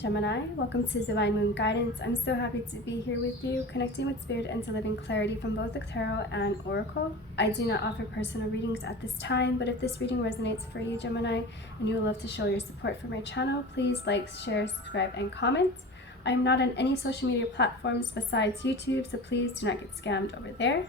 Gemini, welcome to Divine Moon Guidance. I'm so happy to be here with you, connecting with Spirit and to living clarity from both the tarot and oracle. I do not offer personal readings at this time, but if this reading resonates for you, Gemini, and you would love to show your support for my channel, please like, share, subscribe, and comment. I am not on any social media platforms besides YouTube, so please do not get scammed over there.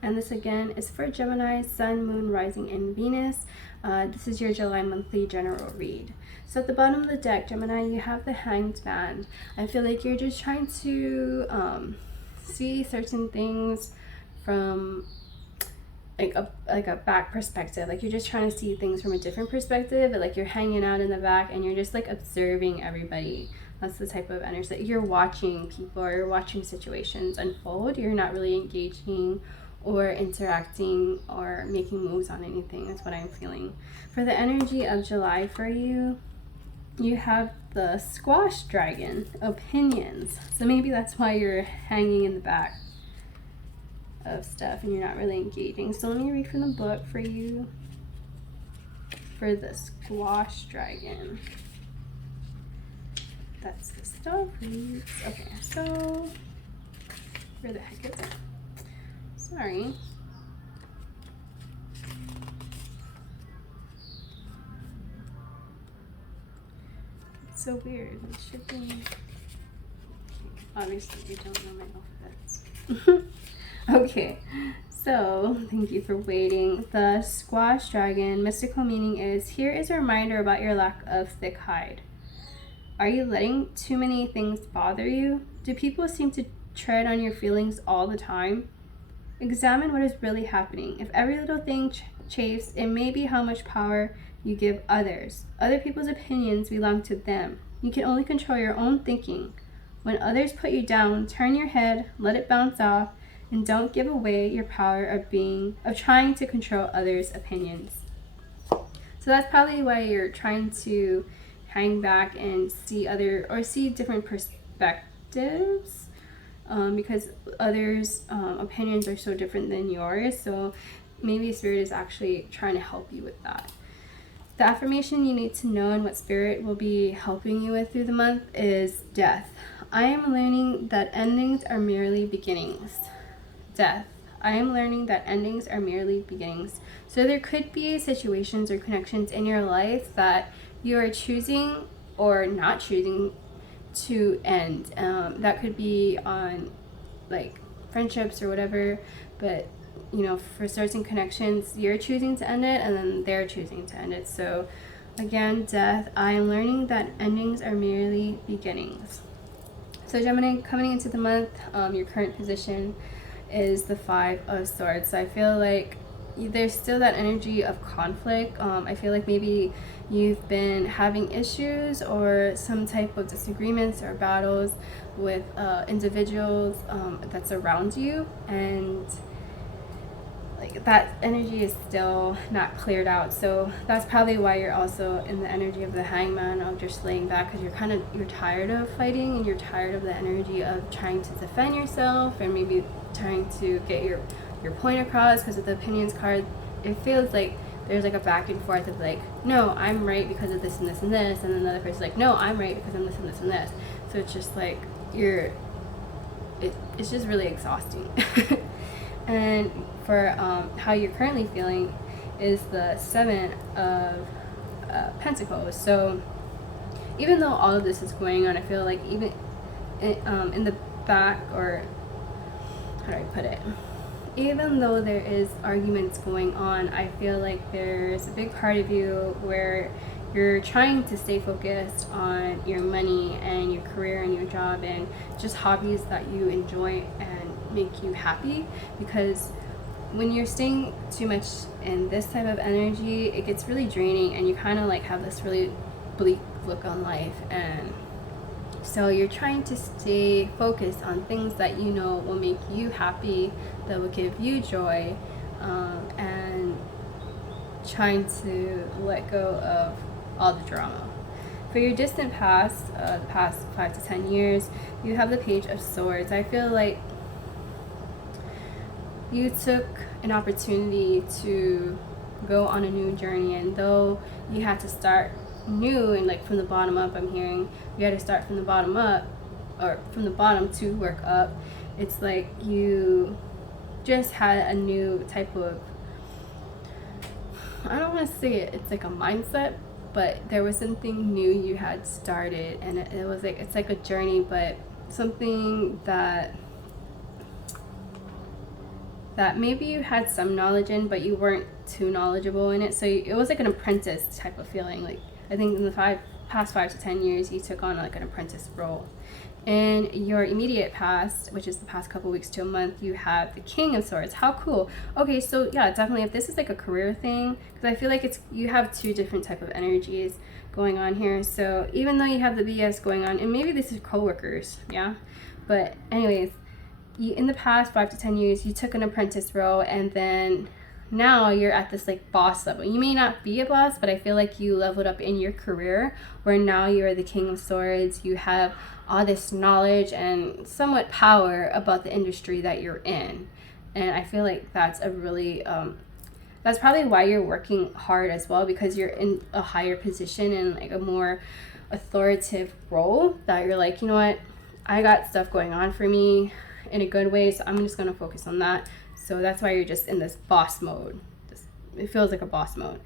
And this again is for Gemini, Sun, Moon, Rising, and Venus. This is your July monthly general read. So at the bottom of the deck, Gemini, you have the Hanged Man. I feel like you're just trying to see certain things from like a back perspective. Like you're just trying to see things from a different perspective, but like you're hanging out in the back and you're just like observing everybody. That's the type of energy that you're watching people or you're watching situations unfold. You're not really engaging or interacting or making moves on anything. That's what I'm feeling. For the energy of July for you, you have the Squash Dragon, opinions. So maybe that's why you're hanging in the back of stuff and you're not really engaging. So let me read from the book for you for the Squash Dragon. That's the stuff. Okay, so where the heck is it? Sorry. It's so weird. It should be. Obviously, you don't know my alphabets. Okay, so thank you for waiting. The Squash Dragon mystical meaning is: here is a reminder about your lack of thick hide. Are you letting too many things bother you? Do people seem to tread on your feelings all the time? Examine what is really happening. If every little thing chafes, it may be how much power you give others. Other people's opinions belong to them. You can only control your own thinking. When others put you down, turn your head, let it bounce off, and don't give away your power of trying to control others' opinions. So that's probably why you're trying to hang back and see different perspectives. Because others' opinions are so different than yours. So maybe Spirit is actually trying to help you with that. The affirmation you need to know and what Spirit will be helping you with through the month is death. I am learning that endings are merely beginnings. Death. I am learning that endings are merely beginnings. So there could be situations or connections in your life that you are choosing or not choosing to end. That could be on like friendships or whatever, but you know, for certain connections you're choosing to end it and then they're choosing to end it. So again, death. I am learning that endings are merely beginnings. So Gemini, coming into the month, your current position is the Five of Swords. So I feel like there's still that energy of conflict. I feel like maybe you've been having issues or some type of disagreements or battles with individuals that's around you, and like that energy is still not cleared out. So that's probably why you're also in the energy of the Hangman, of just laying back, because you're tired of fighting and you're tired of the energy of trying to defend yourself and maybe trying to get your point across. Because with the opinions card, it feels like there's like a back and forth of like, no, I'm right because of this and this and this, and then the other person's like, no, I'm right because I'm this and this and this. So it's just like it's just really exhausting. And for how you're currently feeling is the Seven of Pentacles. So even though all of this is going on, I feel like even in the back, or how do I put it? Even though there is arguments going on, I feel like there's a big part of you where you're trying to stay focused on your money and your career and your job and just hobbies that you enjoy and make you happy. Because when you're staying too much in this type of energy, it gets really draining and you kind of like have this really bleak look on life. And so you're trying to stay focused on things that you know will make you happy, that will give you joy, and trying to let go of all the drama. For your distant past, the past 5 to 10 years, you have the Page of Swords. I feel like you took an opportunity to go on a new journey, and though you had to start new, and like from the bottom up, I'm hearing you had to start from the bottom up, or from the bottom to work up. It's like you just had a new type of, I don't want to say it's like a mindset, but there was something new you had started, and it was like, it's like a journey, but something that maybe you had some knowledge in, but you weren't too knowledgeable in it. So it was like an apprentice type of feeling. Like, I think in the past 5 to 10 years, you took on like an apprentice role. In your immediate past, which is the past couple weeks to a month, you have the King of Swords. How cool. Okay, so yeah, definitely if this is like a career thing, because I feel like you have 2 different type of energies going on here. So even though you have the BS going on, and maybe this is coworkers, yeah, but anyways, in the past 5 to 10 years, you took an apprentice role, and then now you're at this like boss level. You may not be a boss, but I feel like you leveled up in your career, where now you're the King of Swords. You have all this knowledge and somewhat power about the industry that you're in, and I feel like that's a really that's probably why you're working hard as well, because you're in a higher position and like a more authoritative role, that you're like, you know what, I got stuff going on for me in a good way, so I'm just going to focus on that. So that's why you're just in this boss mode. It feels like a boss mode.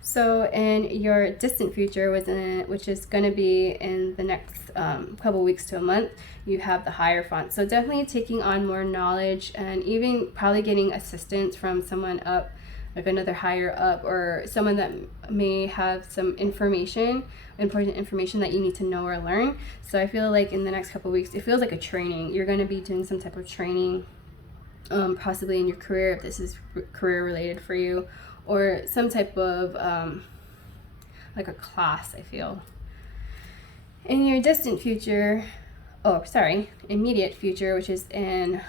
So in your distant future, which is going to be in the next couple weeks to a month, you have the Hierophant. So definitely taking on more knowledge, and even probably getting assistance from someone up, like another higher up, or someone that may have some important information that you need to know or learn. So I feel like in the next couple of weeks, it feels like a training. You're going to be doing some type of training, possibly in your career, if this is career related for you, or some type of like a class, I feel. In your distant future, immediate future, which is in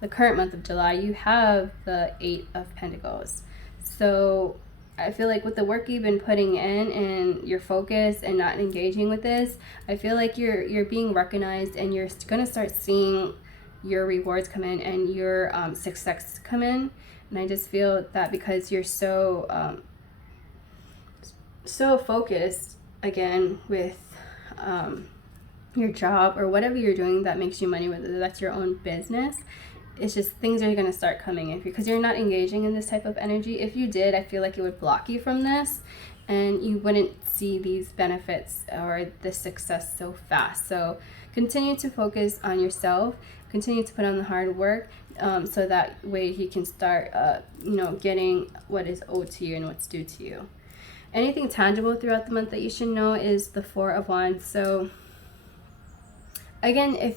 the current month of July, you have the 8 of Pentacles. So I feel like with the work you've been putting in and your focus and not engaging with this, I feel like you're being recognized, and you're going to start seeing your rewards come in and your success come in. And I just feel that because you're so focused again with your job or whatever you're doing that makes you money, whether that's your own business, it's just things are going to start coming in because you're not engaging in this type of energy. If you did, I feel like it would block you from this, and you wouldn't see these benefits or the success so fast. So continue to focus on yourself, continue to put on the hard work, so that way you can start getting what is owed to you and what's due to you. Anything tangible throughout the month that you should know is the 4 of Wands. So again,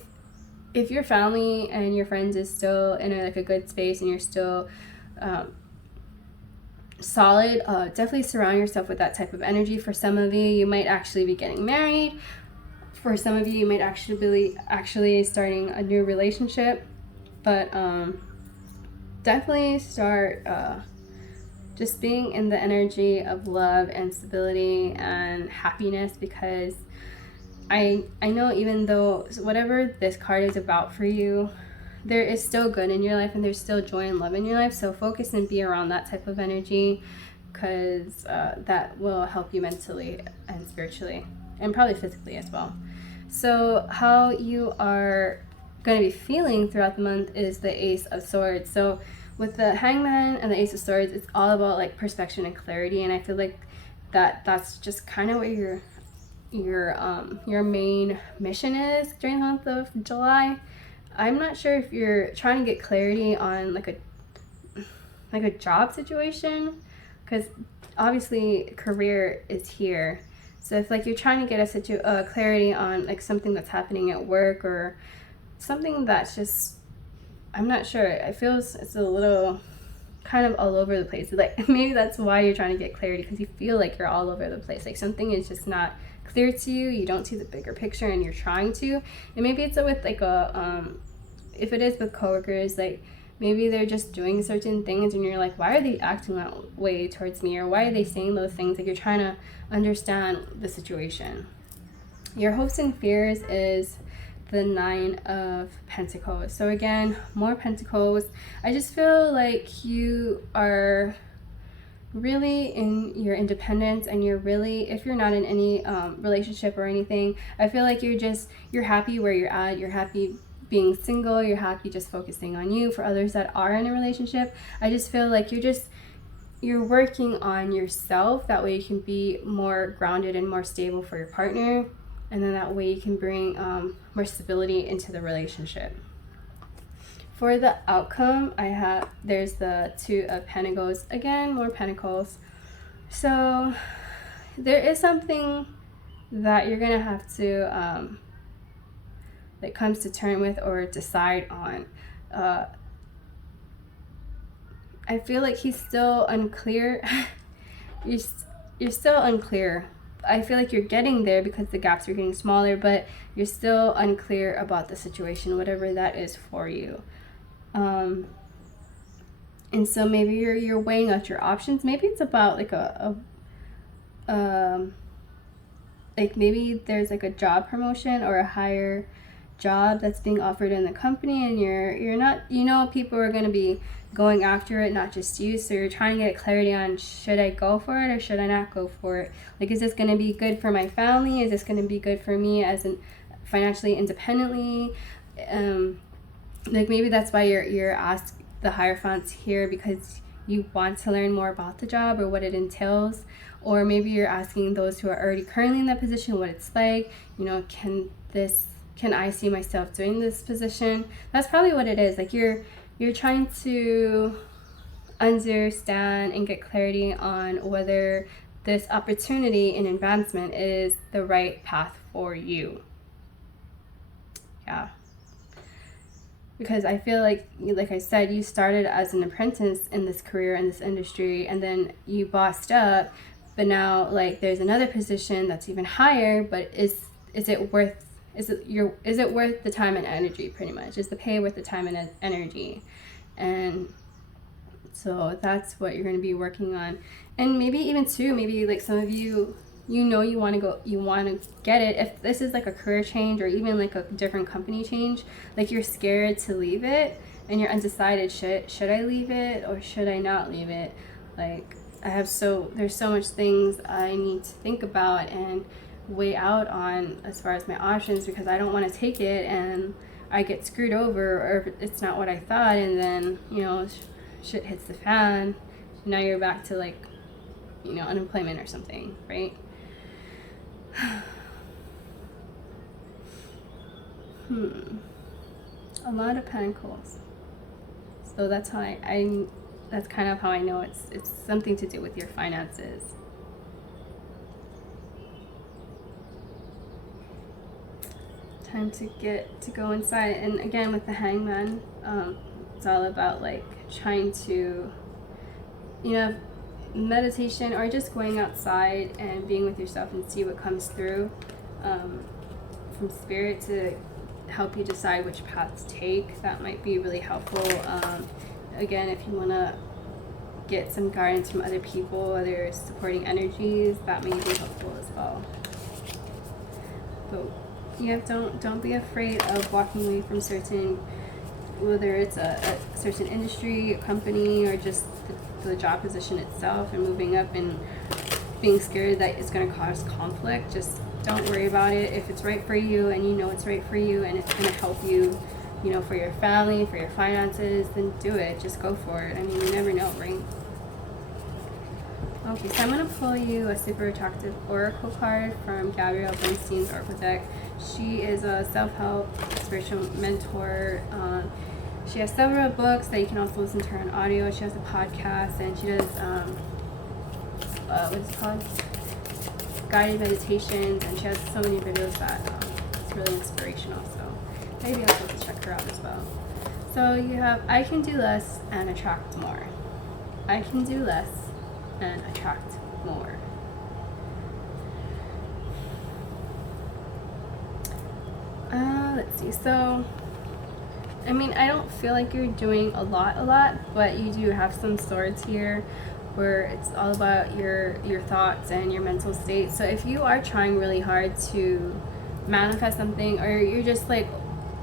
if your family and your friends is still in a good space and you're still solid, definitely surround yourself with that type of energy. For some of you, you might actually be getting married. For some of you might actually starting a new relationship. But definitely start just being in the energy of love and stability and happiness, because I know even though whatever this card is about for you, there is still good in your life and there's still joy and love in your life. So focus and be around that type of energy, because that will help you mentally and spiritually and probably physically as well. So how you are going to be feeling throughout the month is the Ace of Swords. So with the Hangman and the Ace of Swords, it's all about like perspective and clarity, and I feel like that's just kind of what your main mission is during the month of July. I'm not sure if you're trying to get clarity on like a job situation, because obviously career is here. So if like you're trying to get a clarity on like something that's happening at work or something that's just, I'm not sure. It feels it's a little kind of all over the place. Like maybe that's why you're trying to get clarity, because you feel like you're all over the place. Like something is just not clear to you. You don't see the bigger picture, and you're trying to. And maybe it's with like if it is with coworkers, like maybe they're just doing certain things, and you're like, why are they acting that way towards me, or why are they saying those things? Like you're trying to understand the situation. Your hopes and fears is the 9 of Pentacles. So again, more Pentacles. I just feel like you are really in your independence, and you're really, if you're not in any relationship or anything, I feel like you're happy where you're at. You're happy being single. You're happy just focusing on you. For others that are in a relationship, I just feel like you're working on yourself. That way you can be more grounded and more stable for your partner, and then that way you can bring more stability into the relationship. For the outcome, there's the Two of Pentacles. Again, more Pentacles. So there is something that you're going to have to that comes to terms with or decide on. I feel like he's still unclear. You're still unclear. I feel like you're getting there because the gaps are getting smaller, but you're still unclear about the situation, whatever that is for you. And so maybe you're weighing out your options. Maybe it's about like like maybe there's like a job promotion or a higher job that's being offered in the company, and you're not, people are going to be going after it, not just you. So you're trying to get clarity on, should I go for it or should I not go for it? Like, is this going to be good for my family? Is this going to be good for me as financially independently? Like maybe that's why you're asked the Hierophants here, because you want to learn more about the job or what it entails. Or maybe you're asking those who are already currently in that position what it's like. Can I see myself doing this position? That's probably what it is. Like you're trying to understand and get clarity on whether this opportunity in advancement is the right path for you. Yeah. Because I feel like I said, you started as an apprentice in this career, in this industry, and then you bossed up, but now like there's another position that's even higher, but is it worth the time and energy? Pretty much, is the pay worth the time and energy? And so that's what you're going to be working on. And maybe even too, maybe like some of you, you want to get it. If this is like a career change or even like a different company change, like you're scared to leave it and you're undecided, should I leave it or should I not leave it? Like there's so much things I need to think about and weigh out on as far as my options, because I don't want to take it and I get screwed over, or it's not what I thought, and then shit hits the fan. Now you're back to like unemployment or something, right? A lot of Pentacles. So that's how that's kind of how I know it's something to do with your finances. Time to go inside. And again, with the Hangman, it's all about like trying to meditation or just going outside and being with yourself and see what comes through from spirit to help you decide which path to take. That might be really helpful. Again, if you want to get some guidance from other people, other supporting energies, that may be helpful as well. But don't be afraid of walking away from whether it's a certain industry, a company, or just the job position itself, and moving up and being scared that it's going to cause conflict. Just don't worry about it. If it's right for you and it's right for you and it's going to help you, for your family, for your finances, then do it. Just go for it. I mean, you never know, right? Okay, so I'm going to pull you a super attractive oracle card from Gabrielle Bernstein's oracle deck. She is a self-help spiritual mentor. She has several books that you can also listen to her on audio. She has a podcast, and she does what is it called? Guided meditations, and she has so many videos that it's really inspirational. So maybe I'll have to check her out as well. So you have, I can do less and attract more. I can do less and attract more. Let's see. So, I mean, I don't feel like you're doing a lot, but you do have some swords here where it's all about your thoughts and your mental state. So if you are trying really hard to manifest something, or you're just like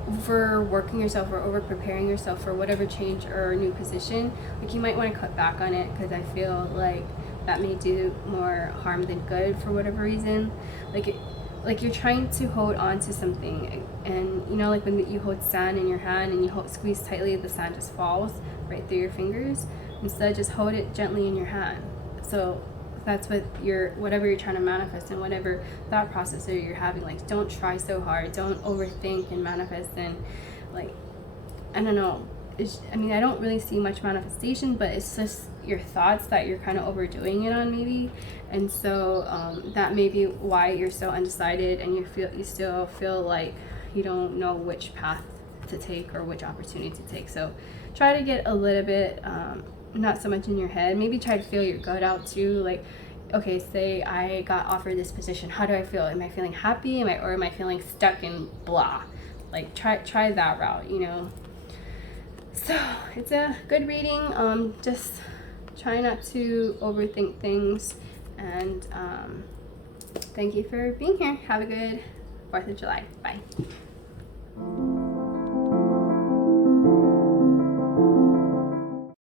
overworking yourself or over preparing yourself for whatever change or new position, like you might want to cut back on it, because I feel like that may do more harm than good for whatever reason. Like you're trying to hold on to something, and you know, like when you hold sand in your hand and you squeeze tightly, the sand just falls right through your fingers. Instead, just hold it gently in your hand. So that's what whatever you're trying to manifest, and whatever thought process you're having, like don't try so hard, don't overthink and manifest. And like, I don't know, I mean, I don't really see much manifestation, but it's just your thoughts that you're kind of overdoing it on, maybe. And so that may be why you're so undecided, and you still feel like you don't know which path to take or which opportunity to take. So try to get a little bit not so much in your head. Maybe try to feel your gut out too. Like, okay, say I got offered this position, how do I feel? Am I feeling happy? Or am I feeling stuck in blah? Like try that route, you know. So it's a good reading. Just try not to overthink things, and thank you for being here. Have a good 4th of July. Bye.